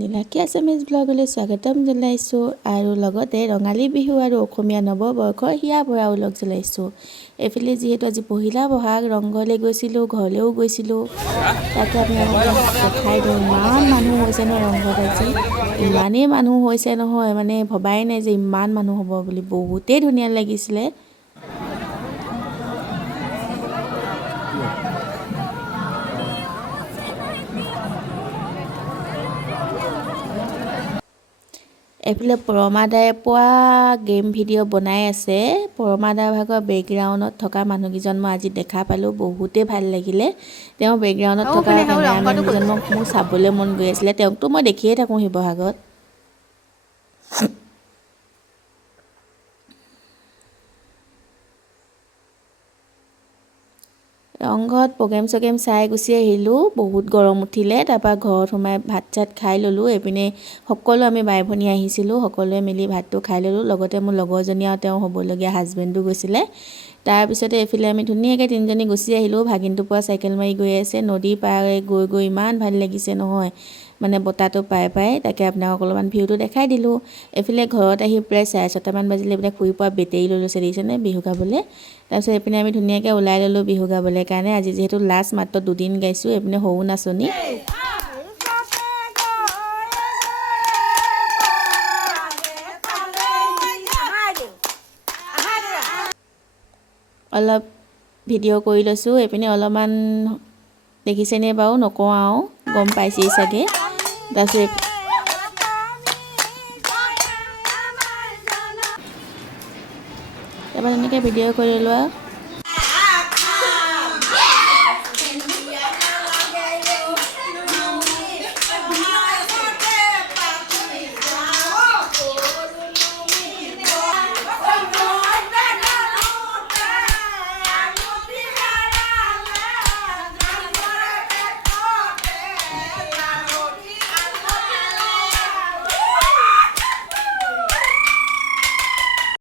Nilakshi Assamese ব্লগলৈ স্বাগতম জনাইছোঁ আৰু লগতে ৰঙালী বিহু আৰু অসমীয়া নৱবৰ্ষৰ হিয়া ভৰা ওলগ জনাইছোঁ। এইফালে যিহেতু আজি পহিলা বহাগ ৰংঘৰলৈ গৈছিলোঁ, ঘৰলৈও গৈছিলোঁ। তাকে আপোনালোকক দেখাই দিওঁ, ইমান মানুহ হৈছে নহয় ৰংঘৰত আজি। ইমানেই মানুহ হৈছে নহয়, মানে ভবাই নাই যে ইমান মানুহ হ'ব বুলি। বহুতেই ধুনীয়া লাগিছিলে। এইফালে পৰমা দাই পোৱা গেম ভিডিঅ' বনাই আছে। পৰমা দাৰ ভাগৰ বেকগ্ৰাউণ্ডত থকা মানুহকেইজন মই আজি দেখা পালোঁ, বহুতেই ভাল লাগিলে। তেওঁ বেকগ্ৰাউণ্ডত থকা কেমেৰামেনকেইজনক মোৰ চাবলৈ মন গৈ আছিলে। তেওঁকতো মই দেখিয়ে থাকোঁ শিৱসাগৰত। ৰংঘৰত প্ৰগ্ৰেম চগ্ৰেম চাই গুচি আহিলোঁ। বহুত গৰম উঠিলে। তাৰপৰা ঘৰত সোমাই ভাত চাত খাই ল'লোঁ। এইপিনে সকলো আমি বাই ভনী আহিছিলোঁ, সকলোৱে মিলি ভাতটো খাই ল'লোঁ। লগতে মোৰ লগৰজনী আৰু তেওঁ হ'বলগীয়া হাজবেণ্ডো গৈছিলে। তাৰপিছতে এইফালে আমি ধুনীয়াকৈ তিনিজনী গুচি আহিলোঁ। ভাগিনটোৰ পৰা চাইকেল মাৰি গৈ আছে। নদী পাৰ গৈ গৈ ইমান ভাল লাগিছে নহয়, মানে বতাহটো পাই পাই। তাকে আপোনাক অলপমান ভিউটো দেখাই দিলোঁ। এইফালে ঘৰত আহি প্ৰায় 6:30মান বাজিলে। এইপিনে খুৰীৰ পৰা বেটেৰী লৈ লৈছে দেখিছেনে বিহু গাবলৈ। তাৰপিছত এইপিনে আমি ধুনীয়াকৈ ওলাই ল'লোঁ বিহু গাবলৈ কাৰণে। আজি যিহেতু লাষ্ট মাত্ৰ দুদিন গাইছোঁ। এইপিনে সৰু নাচনী। অলপ ভিডিঅ' কৰি লৈছোঁ। এইপিনে অলপমান দেখিছেনে বাৰু, নকওঁ আৰু গম পাইছেই চাগে। তাৰপিছত তাৰপৰা তেনেকৈ ভিডিঅ' কৰি লোৱা।